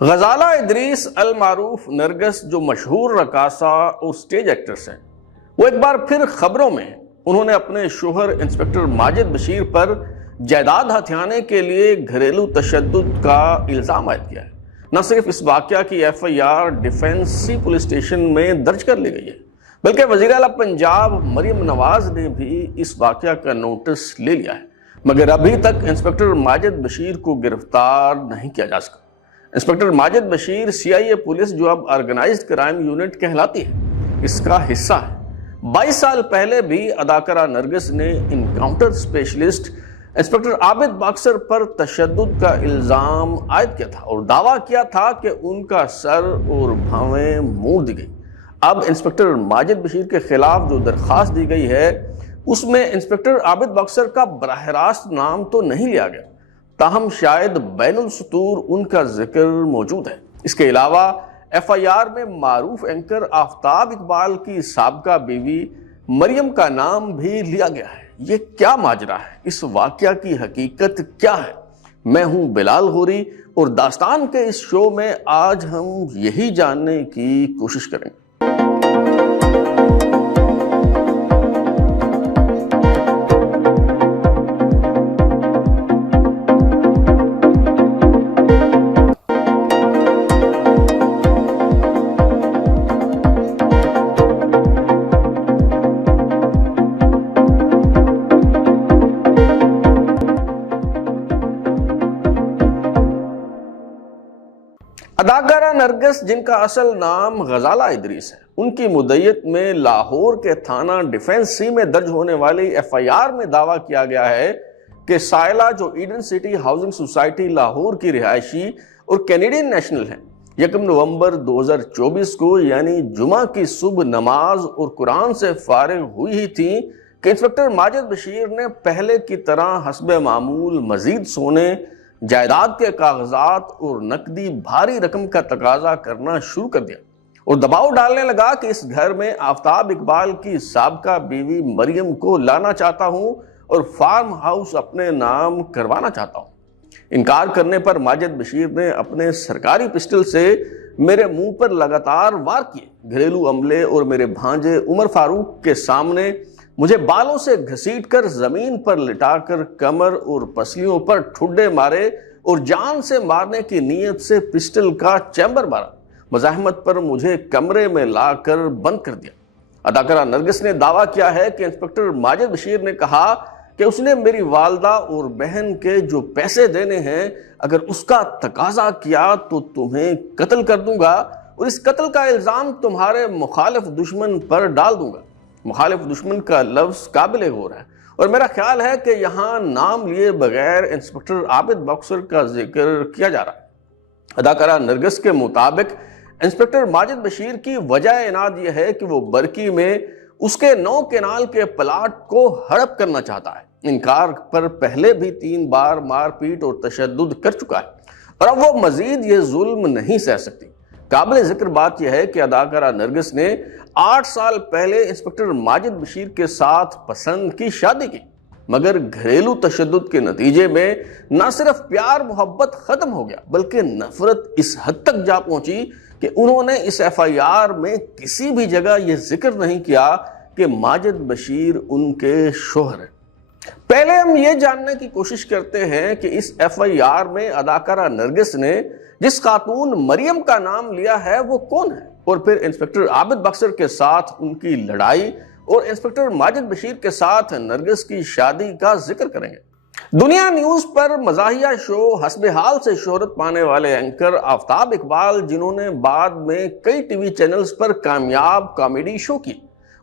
غزالہ ادریس المعروف نرگس جو مشہور رقاصہ اور سٹیج ایکٹرس ہیں، وہ ایک بار پھر خبروں میں ہیں۔ انہوں نے اپنے شوہر انسپکٹر ماجد بشیر پر جائیداد ہتھیانے کے لیے گھریلو تشدد کا الزام عائد کیا ہے۔ نہ صرف اس واقعہ کی F I R Defence police station میں درج کر لی گئی ہے، بلکہ وزیر اعلیٰ پنجاب مریم نواز نے بھی اس واقعہ کا نوٹس لے لیا ہے، مگر ابھی تک انسپکٹر ماجد بشیر کو گرفتار نہیں کیا جا سکا۔ Inspector Majid Bashir C I a police جو اب آرگنائزڈ کرائم یونٹ کہلاتی ہے، اس کا حصہ ہے۔ 22 سال پہلے بھی اداکارہ نرگس نے انکاؤنٹر اسپیشلسٹ انسپکٹر عابد باکسر پر تشدد کا الزام عائد کیا تھا اور دعویٰ کیا تھا کہ ان کا سر اور بھویں موڑ دی گئی۔ اب انسپکٹر ماجد بشیر کے خلاف جو درخواست دی گئی ہے، اس میں انسپکٹر عابد باکسر کا براہ راست نام تو نہیں لیا گیا، تاہم شاید بین السطور ان کا ذکر موجود ہے۔ اس کے علاوہ ایف آئی آر میں معروف اینکر آفتاب اقبال کی سابقہ بیوی مریم کا نام بھی لیا گیا ہے۔ یہ کیا ماجرا ہے؟ اس واقعہ کی حقیقت کیا ہے؟ میں ہوں بلال غوری اور داستان کے اس شو میں آج ہم یہی جاننے کی کوشش کریں گے۔ اداکارہ نرگس، جن کا اصل نام غزالہ ادریس ہے، ان کی مدعیت میں لاہور کے تھانہ ڈیفینس سی میں درج ہونے والی ایف آئی آر میں دعویٰ کیا گیا ہے کہ سائلہ جو Eden City Housing Society Lahore کی رہائشی اور کینیڈین نیشنل ہیں، 1 نومبر 2024 کو یعنی جمعہ کی صبح نماز اور قرآن سے فارغ ہوئی ہی تھیں کہ انسپکٹر ماجد بشیر نے پہلے کی طرح حسب معمول مزید سونے، جائیداد کے کاغذات اور نقدی بھاری رقم کا تقاضا کرنا شروع کر دیا اور دباؤ ڈالنے لگا کہ اس گھر میں آفتاب اقبال کی سابقہ بیوی مریم کو لانا چاہتا ہوں اور فارم ہاؤس اپنے نام کروانا چاہتا ہوں۔ انکار کرنے پر ماجد بشیر نے اپنے سرکاری پسٹل سے میرے منہ پر لگاتار وار کیے۔ گھریلو عملے اور میرے بھانجے عمر فاروق کے سامنے مجھے بالوں سے گھسیٹ کر زمین پر لٹا کر کمر اور پسلیوں پر ٹھڈے مارے اور جان سے مارنے کی نیت سے پسٹل کا چیمبر مارا۔ مزاحمت پر مجھے کمرے میں لا کر بند کر دیا۔ اداکارہ نرگس نے دعویٰ کیا ہے کہ انسپکٹر ماجد بشیر نے کہا کہ اس نے میری والدہ اور بہن کے جو پیسے دینے ہیں، اگر اس کا تقاضا کیا تو تمہیں قتل کر دوں گا اور اس قتل کا الزام تمہارے مخالف دشمن پر ڈال دوں گا۔ مخالف دشمن کا لفظ قابل غور ہے اور میرا خیال ہے کہ یہاں نام لیے بغیر انسپکٹر عابد باکسر کا ذکر کیا جا رہا ہے۔ اداکارہ نرگس کے مطابق انسپکٹر ماجد بشیر کی وجہ اناد یہ ہے کہ وہ برکی میں اس کے 9 کینال کے پلاٹ کو ہڑپ کرنا چاہتا ہے۔ انکار پر پہلے بھی 3 بار مار پیٹ اور تشدد کر چکا ہے اور اب وہ مزید یہ ظلم نہیں سہ سکتی۔ قابل ذکر بات یہ ہے کہ اداکارہ نرگس نے 8 سال پہلے انسپکٹر ماجد بشیر کے ساتھ پسند کی شادی کی، مگر گھریلو تشدد کے نتیجے میں نہ صرف پیار محبت ختم ہو گیا بلکہ نفرت اس حد تک جا پہنچی کہ انہوں نے اس ایف آئی آر میں کسی بھی جگہ یہ ذکر نہیں کیا کہ ماجد بشیر ان کے شوہر ہیں۔ پہلے ہم یہ جاننے کی کوشش کرتے ہیں کہ اس ایف آئی آر میں اداکارہ نرگس نے جس خاتون مریم کا نام لیا ہے وہ کون ہے، اور پھر انسپکٹر عابد باکسر کے ساتھ ان کی لڑائی اور انسپکٹر ماجد بشیر کے ساتھ نرگس کی شادی کا ذکر کریں گے۔ دنیا نیوز پر مزاحیہ شو حسب حال سے شہرت پانے والے اینکر آفتاب اقبال، جنہوں نے بعد میں کئی ٹی وی چینلز پر کامیاب کامیڈی شو کی،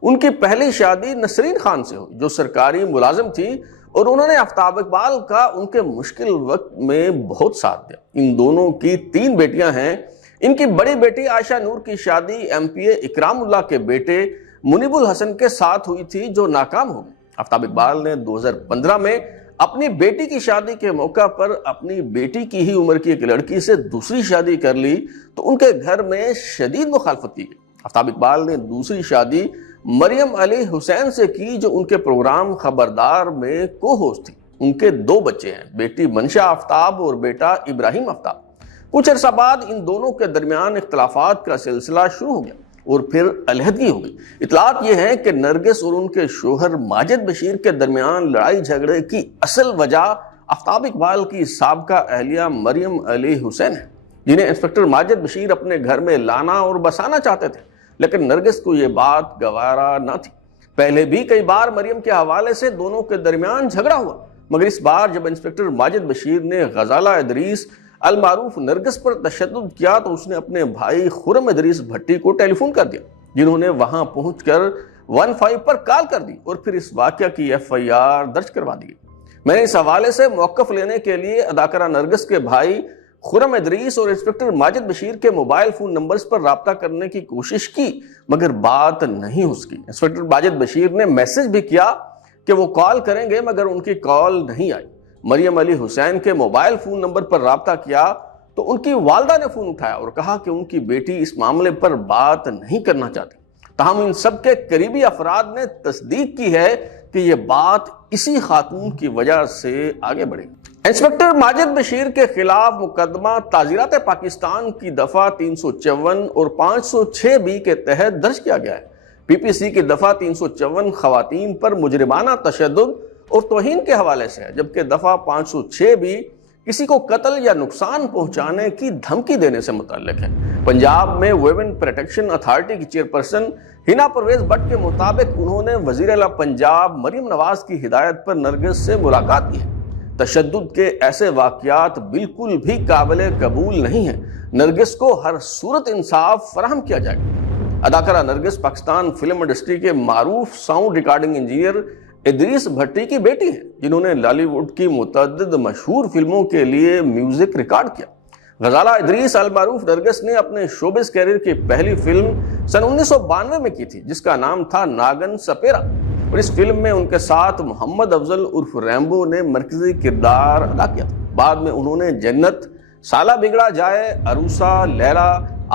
ان کی پہلی شادی نسرین خان سے ہوئی جو سرکاری ملازم تھی اور انہوں نے آفتاب اقبال کا ان کے مشکل وقت میں بہت ساتھ دیا۔ ان دونوں کی 3 بیٹیاں ہیں۔ ان کی بڑی بیٹی عائشہ نور کی شادی ایم پی اے اکرام اللہ کے بیٹے منیب الحسن کے ساتھ ہوئی تھی جو ناکام ہو گئی۔ آفتاب اقبال نے 2015 میں اپنی بیٹی کی شادی کے موقع پر اپنی بیٹی کی ہی عمر کی ایک لڑکی سے دوسری شادی کر لی تو ان کے گھر میں شدید مخالفت کی گئی۔ آفتاب اقبال نے دوسری شادی مریم علی حسین سے کی جو ان کے پروگرام خبردار میں کو ہوسٹ تھی۔ ان کے 2 بچے ہیں، بیٹی منشا آفتاب اور بیٹا ابراہیم آفتاب۔ کچھ عرصہ بعد ان دونوں کے درمیان اختلافات کا سلسلہ شروع ہو گیا اور پھر علیحدگی ہو گئی۔ اطلاعات یہ ہیں کہ نرگس اور ان کے شوہر ماجد بشیر کے درمیان لڑائی جھگڑے کی اصل وجہ آفتاب اقبال کی سابقہ اہلیہ مریم علی حسین ہے، جنہیں انسپکٹر ماجد بشیر اپنے گھر میں لانا اور بسانا چاہتے تھے، لیکن نرگس کو یہ بات گوارا نہ تھی۔ پہلے بھی کئی بار مریم کے حوالے سے دونوں کے درمیان جھگڑا ہوا، مگر اس بار جب انسپکٹر ماجد بشیر نے غزالہ ادریس المعروف نرگس پر تشدد کیا تو اس نے اپنے بھائی خرم ادریس بھٹی کو ٹیلی فون کر دیا، جنہوں نے وہاں پہنچ کر 15 پر کال کر دی اور پھر اس واقعہ کی FIR درج کروا دی۔ میں نے اس حوالے سے موقف لینے کے لیے اداکارہ نرگس کے بھائی خرم ادریس اور انسپکٹر ماجد بشیر کے موبائل فون نمبرز پر رابطہ کرنے کی کوشش کی، مگر بات نہیں ہو سکی۔ انسپکٹر ماجد بشیر نے میسج بھی کیا کہ وہ کال کریں گے، مگر ان کی کال نہیں آئی۔ مریم علی حسین کے موبائل فون نمبر پر رابطہ کیا تو ان کی والدہ نے فون اٹھایا اور کہا کہ ان کی بیٹی اس معاملے پر بات نہیں کرنا چاہتی۔ تاہم ان سب کے قریبی افراد نے تصدیق کی ہے کہ یہ بات اسی خاتون کی وجہ سے آگے بڑھی۔ انسپکٹر ماجد بشیر کے خلاف مقدمہ تعزیرات پاکستان کی دفعہ 354 اور 506B کے تحت درج کیا گیا ہے۔ PPC کی دفعہ 354 خواتین پر مجرمانہ تشدد اور توہین کے حوالے سے ہے، جبکہ دفعہ 506B کسی کو قتل یا نقصان پہنچانے کی دھمکی دینے سے متعلق ہے۔ پنجاب میں ویمن پروٹیکشن اتھارٹی کی چیئرپرسن ہنا پرویز بٹ کے مطابق انہوں نے وزیر اعلیٰ پنجاب مریم نواز کی ہدایت پر نرگس سے ملاقات کی ہے۔ تشدد کے ایسے واقعات بالکل بھی قابل قبول نہیں ہیں۔ نرگس کو ہر صورت انصاف فراہم کیا جائے گا۔ اداکارہ نرگس پاکستان فلم انڈسٹری کے معروف ساؤنڈ ریکارڈنگ انجینئر ادریس بھٹی کی بیٹی ہے، جنہوں نے لالی ووڈ کی متعدد مشہور فلموں کے لیے میوزک ریکارڈ کیا۔ غزالہ ادریس المعروف نرگس نے اپنے شوبز کیریئر کی پہلی فلم سن 1992 میں کی تھی، جس کا نام تھا ناگن سپیرا، اور اس فلم میں ان کے ساتھ محمد افضل عرف ریمبو نے مرکزی کردار ادا کیا تھا۔ بعد میں انہوں نے جنت، سالہ بگڑا جائے، عروسہ، لیلا،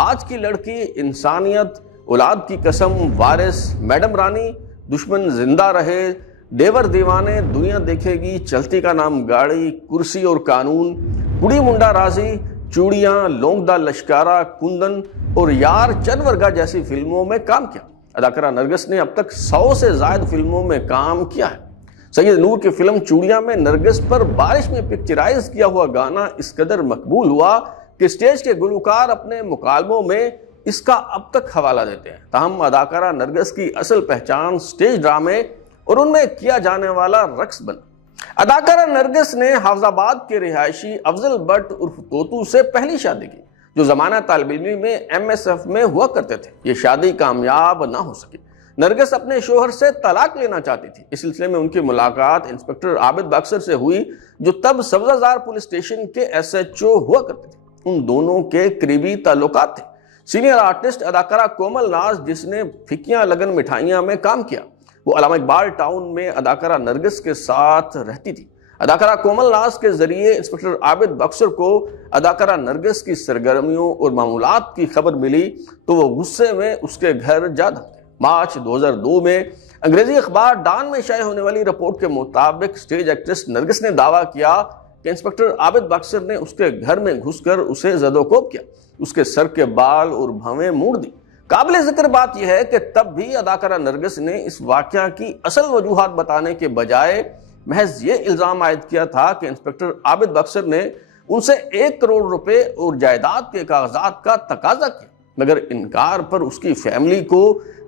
آج کی لڑکی، انسانیت، اولاد کی قسم، وارث، میڈم رانی، دشمن زندہ رہے، دیور دیوانے، دنیا دیکھے گی، چلتی کا نام گاڑی، کرسی اور قانون، کڑی منڈا راضی، چوڑیاں، لونگ دا لشکارہ، کندن اور یار چند ورگا جیسی فلموں میں کام کیا۔ اداکارہ نرگس نے اب تک 100 سے زائد فلموں میں کام کیا ہے۔ سید نور کی فلم چوڑیاں میں نرگس پر بارش میں پکچرائز کیا ہوا گانا اس قدر مقبول ہوا کہ سٹیج کے گلوکار اپنے مکالموں میں اس کا اب تک حوالہ دیتے ہیں۔ تاہم اداکارہ نرگس کی اصل پہچان سٹیج ڈرامے اور ان میں کیا جانے والا رقص بنا۔ اداکارہ نرگس نے حافظ آباد کے رہائشی افضل بٹ عرف توتو سے پہلی شادی کی، جو زمانہ طالب علمی میں MSF میں ہوا کرتے تھے۔ یہ شادی کامیاب نہ ہو سکی۔ نرگس اپنے شوہر سے طلاق لینا چاہتی تھی۔ اس سلسلے میں ان کی ملاقات انسپکٹر عابد باکسر سے ہوئی، جو تب سبزہ زار پولیس اسٹیشن کے SHO ہوا کرتے تھے۔ ان دونوں کے قریبی تعلقات تھے۔ سینئر آرٹسٹ اداکارہ کومل ناز، جس نے پھکیاں لگن مٹھائیاں میں کام کیا، وہ علامہ اقبال ٹاؤن میں اداکارہ نرگس کے ساتھ رہتی تھی۔ اداکارہ کومل ناز کے ذریعے انسپکٹر عابد باکسر کو اداکارہ نرگس کی سرگرمیوں اور معمولات کی خبر ملی تو وہ غصے میں اس کے گھر جا دھمکے۔ مارچ 2002 میں انگریزی اخبار ڈان میں شائع ہونے والی رپورٹ کے مطابق سٹیج ایکٹریس نرگس نے دعویٰ کیا کہ انسپکٹر عابد باکسر نے اس کے گھر میں گھس کر اسے زد و کوب کیا، اس کے سر کے بال اور بھویں موڑ دی۔ قابل ذکر بات یہ ہے کہ تب بھی اداکارہ نرگس نے اس واقعہ کی اصل وجوہات بتانے کے بجائے محض یہ الزام عائد کیا تھا کہ انسپکٹر عابد باکسر نے ان سے 1 کروڑ روپے اور جائیداد کے کاغذات کا تقاضا کیا، مگر انکار پر اس کی فیملی کو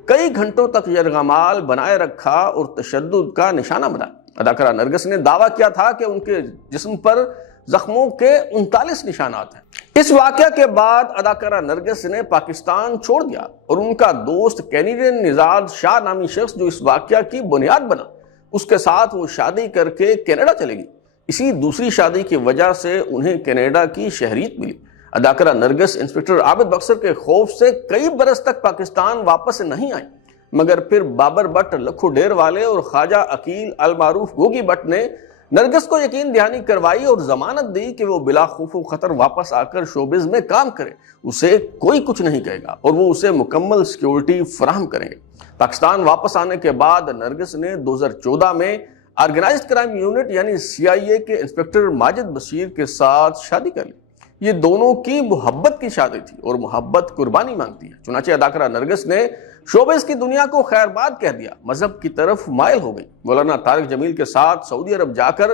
کئی گھنٹوں تک یرغمال بنائے رکھا اور تشدد کا نشانہ بنایا۔ اداکارہ نرگس نے دعویٰ کیا تھا کہ ان کے جسم پر زخموں کے 39 نشانات ہیں۔ اس واقعہ کے بعد اداکارہ نرگس نے پاکستان چھوڑ دیا اور ان کا دوست کینیڈین نژاد شاہ نامی شخص، جو اس واقعہ کی بنیاد بنا، اس کے ساتھ وہ شادی کر کے کینیڈا چلے گئی۔ اسی دوسری شادی کی وجہ سے انہیں کینیڈا کی شہریت ملی۔ اداکارہ نرگس انسپکٹر عابد باکسر کے خوف سے کئی برس تک پاکستان واپس نہیں آئی، مگر پھر بابر بٹ لکھو ڈیر والے اور خواجہ عقیل المعروف گوگی بٹ نے نرگس کو یقین دہانی کروائی اور ضمانت دی کہ وہ بلا خوف و خطر واپس آ کر شوبز میں کام کرے، اسے کوئی کچھ نہیں کہے گا اور وہ اسے مکمل سیکیورٹی فراہم کریں گے۔ پاکستان واپس آنے کے بعد نرگس نے 2014 میں آرگنائزڈ کرائم یونٹ یعنی CIA کے انسپکٹر ماجد بشیر کے ساتھ شادی کر لی۔ یہ دونوں کی محبت کی شادی تھی اور محبت قربانی مانگتی ہے۔ چنانچہ اداکارہ نرگس نے شوبز کی دنیا کو خیر باد کہہ دیا، مذہب کی طرف مائل ہو گئی، مولانا طارق جمیل کے ساتھ سعودی عرب جا کر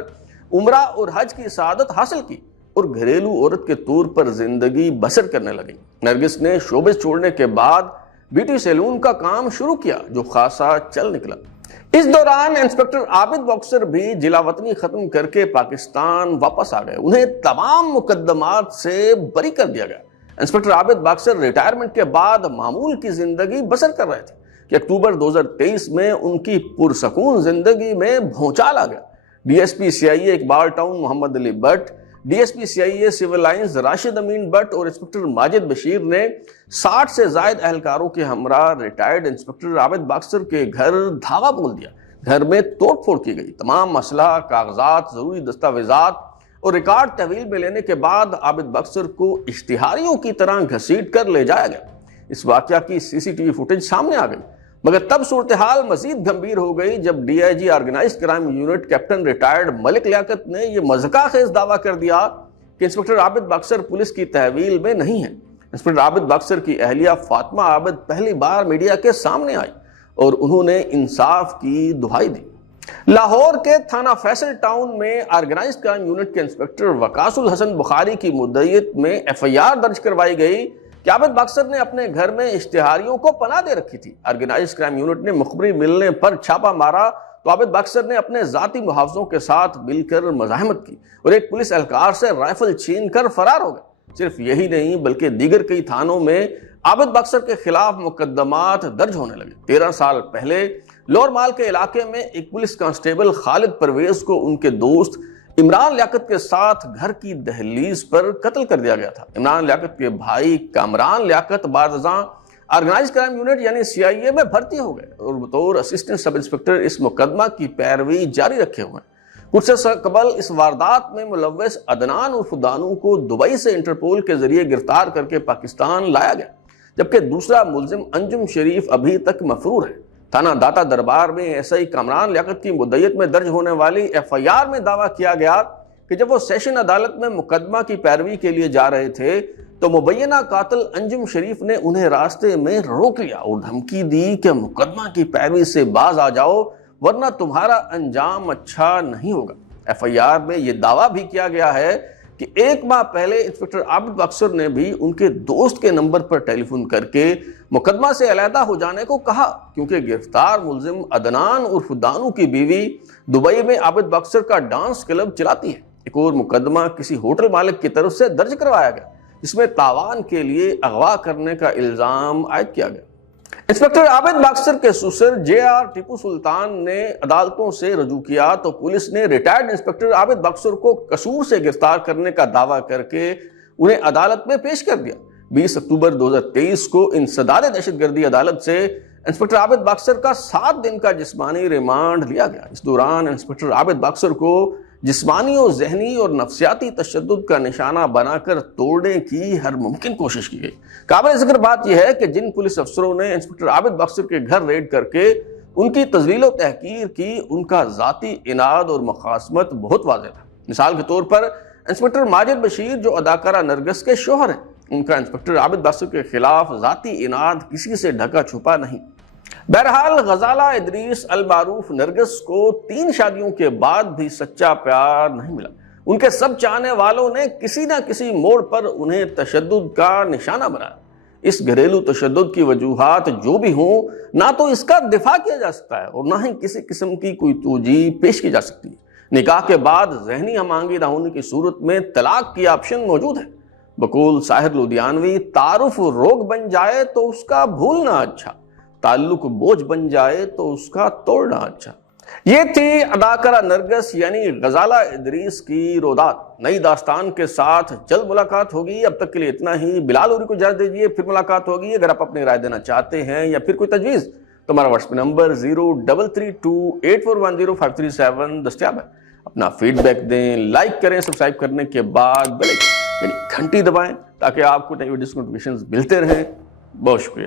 عمرہ اور حج کی سعادت حاصل کی اور گھریلو عورت کے طور پر زندگی بسر کرنے لگی۔ نرگس نے شوبز چھوڑنے کے بعد بیوٹی سیلون کا کام شروع کیا جو خاصا چل نکلا۔ اس دوران انسپکٹر عابد باکسر بھی جلا وطنی ختم کر کے پاکستان واپس آ گئے، انہیں تمام مقدمات سے بری کر دیا گیا۔ انسپکٹر عابد باکسر ریٹائرمنٹ کے بعد معمول کی زندگی بسر کر رہے تھے کہ اکتوبر 2023 میں ان کی پرسکون زندگی میں بھونچال آ گیا۔ D S P C I A Iqbal Town Muhammad Ali Butt, D S P C I A Civil Lines Rashid Amin Butt اور انسپکٹر ماجد بشیر نے 60 سے زائد اہلکاروں کے ہمراہ ریٹائرڈ انسپکٹر عابد باکسر کے گھر دھاوا بول دیا۔ گھر میں توڑ پھوڑ کی گئی، تمام اسلحہ، کاغذات، ضروری دستاویزات اور ریکارڈ تحویل میں لینے کے بعد عابد باکسر کو اشتہاریوں کی طرح گھسیٹ کر لے جایا گیا۔ اس واقعہ کی سی سی ٹی وی فوٹیج سامنے آ گئی، مگر تب صورتحال مزید گمبھیر ہو گئی جب D I G organised crime unit captain retired Malik Liaquat نے یہ مذاق خیز دعویٰ کر دیا کہ انسپکٹر عابد باکسر پولیس کی تحویل میں نہیں ہے۔ انسپکٹر عابد باکسر کی اہلیہ فاطمہ عابد پہلی بار میڈیا کے سامنے آئی اور انہوں نے انصاف کی دہائی دی۔ لاہور کے تھانہ فیصل ٹاؤن میں آرگنائزڈ کرائم یونٹ کے انسپکٹر وقاص الحسن بخاری کی مدعیت میں ایف آئی آر درج کروائی گئی کہ عابد باکسر نے اپنے گھر میں اشتہاریوں کو پناہ دے رکھی تھی۔ آرگنائزڈ کرائم یونٹ نے مخبری ملنے پر چھاپا مارا تو عابد باکسر نے اپنے ذاتی محافظوں کے ساتھ مل کر مزاحمت کی اور ایک پولیس اہلکار سے رائفل چھین کر فرار ہو گئے۔ صرف یہی نہیں بلکہ دیگر کئی تھانوں میں عابد باکسر کے خلاف مقدمات درج ہونے لگے۔ 13 سال پہلے لور مال کے علاقے میں ایک پولیس کانسٹیبل خالد پرویز کو ان کے دوست عمران لیاقت کے ساتھ گھر کی دہلیز پر قتل کر دیا گیا تھا۔ عمران لیاقت کے بھائی کامران لیاقت بعد ازاں آرگنائزڈ کرائم یونٹ یعنی سی آئی اے میں بھرتی ہو گئے اور بطور اسسٹنٹ سب انسپکٹر اس مقدمہ کی پیروی جاری رکھے ہوئے ہیں۔ کچھ عرصہ قبل اس واردات میں ملوث عدنان عرف دانو کو دبئی سے انٹرپول کے ذریعے گرفتار کر کے پاکستان لایا گیا، جبکہ دوسرا ملزم انجم شریف ابھی تک مفرور ہے۔ تھانہ داتا دربار میں ایس آئی کامران لیاقت کی مدعیت میں درج ہونے والی ایف آئی آر میں دعویٰ کیا گیا کہ جب وہ سیشن عدالت میں مقدمہ کی پیروی کے لیے جا رہے تھے تو مبینہ قاتل انجم شریف نے انہیں راستے میں روک لیا اور دھمکی دی کہ مقدمہ کی پیروی سے باز آ جاؤ ورنہ تمہارا انجام اچھا نہیں ہوگا۔ ایف آئی آر میں یہ دعویٰ بھی کیا گیا ہے کہ 1 ماہ پہلے انسپکٹر عابد باکسر نے بھی ان کے دوست کے نمبر پر ٹیلی فون کر کے مقدمہ سے علیحدہ ہو جانے کو کہا، کیونکہ گرفتار ملزم عدنان عرف دانو کی بیوی دبئی میں عابد باکسر کا ڈانس کلب چلاتی ہے۔ ایک اور مقدمہ کسی ہوٹل مالک کی طرف سے درج کروایا گیا جس میں تاوان کے لیے اغوا کرنے کا الزام عائد کیا گیا۔ انسپکٹر عابد باکسر کے سسر جے آر ٹیپو سلطان نے عدالتوں سے رجوع کیا تو پولیس نے ریٹائرڈ انسپکٹر عابد باکسر کو قصور سے گرفتار کرنے کا دعویٰ کر کے انہیں عدالت میں پیش کر دیا۔ 20 اکتوبر 2023 کو انسداد دہشت گردی عدالت سے انسپکٹر عابد باکسر کا 7 دن کا جسمانی ریمانڈ لیا گیا۔ اس دوران انسپکٹر عابد باکسر کو جسمانی اور ذہنی اور نفسیاتی تشدد کا نشانہ بنا کر توڑنے کی ہر ممکن کوشش کی گئی۔ قابل ذکر بات یہ ہے کہ جن پولیس افسروں نے انسپکٹر عابد باکسر کے گھر ریڈ کر کے ان کی تذلیل و تحقیر کی، ان کا ذاتی اناد اور مخاصمت بہت واضح تھا۔ مثال کے طور پر انسپکٹر ماجد بشیر جو اداکارہ نرگس کے شوہر ہیں، ان کا انسپکٹر عابد باکسر کے خلاف ذاتی اناد کسی سے ڈھکا چھپا نہیں۔ بہرحال غزالہ ادریس المعروف نرگس کو 3 شادیوں کے بعد بھی سچا پیار نہیں ملا۔ ان کے سب چاہنے والوں نے کسی نہ کسی موڑ پر انہیں تشدد کا نشانہ بنایا۔ اس گھریلو تشدد کی وجوہات جو بھی ہوں، نہ تو اس کا دفاع کیا جا سکتا ہے اور نہ ہی کسی قسم کی کوئی توجیہ پیش کی جا سکتی ہے۔ نکاح کے بعد ذہنی ہم آہنگی نہ ہونے کی صورت میں طلاق کی آپشن موجود ہے۔ بقول ساحر لدھیانوی، تعارف روگ بن جائے تو اس کا بھولنا اچھا، تعلق بوجھ بن جائے تو اس کا توڑنا اچھا۔ یہ تھی اداکارہ نرگس یعنی غزالہ ادریس کی رودات۔ نئی داستان کے ساتھ جلد ملاقات ہوگی۔ اب تک کے لیے اتنا ہی۔ بلال اوری کو اجازت دیجیے، پھر ملاقات ہوگی۔ اگر آپ اپنی رائے دینا چاہتے ہیں یا پھر کوئی تجویز تو ہمارا واٹس ایپ نمبر 033284105337 دستیاب ہے۔ اپنا فیڈ بیک دیں، لائک کریں، سبسکرائب کرنے کے بعد بیل آئکن یعنی گھنٹی دبائیں تاکہ آپ کو نئی ویڈیوز نوٹیفیکیشنز ملتے رہیں۔ بہت شکریہ۔